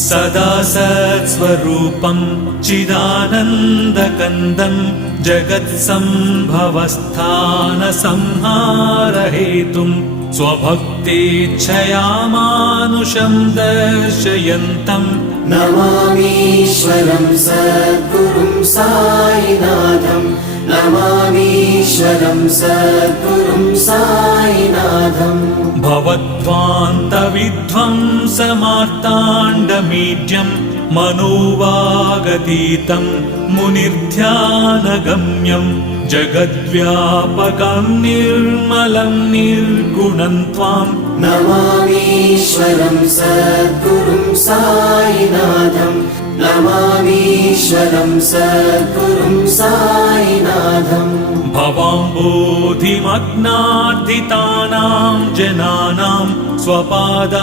सदा सत्स्वरूपं चिदानन्दकन्दं जगत्सम्भवस्थानसंहारहेतुं स्वभक्तेच्छया मानुषं दर्शयन्तम् नमामीश्वरं सद्गुरुं साईनाथं नमामीश्वरं सद्गुरुं साईनाथम् भवध्वान्तविध्वंसमार्ताण्डमीड्यं मनोवागतीतं मुनिर्ध्यानगम्यं जगद्व्यापकं निर्मलं निर्गुणं त्वां नमामीश्वरं सद्गुरुं साईनाथं नमामीश्वरं सद्गुरुं साईनाथम् भवाम्बोधिमग्नार्दितानां जनानां स्वपादाश्रितानां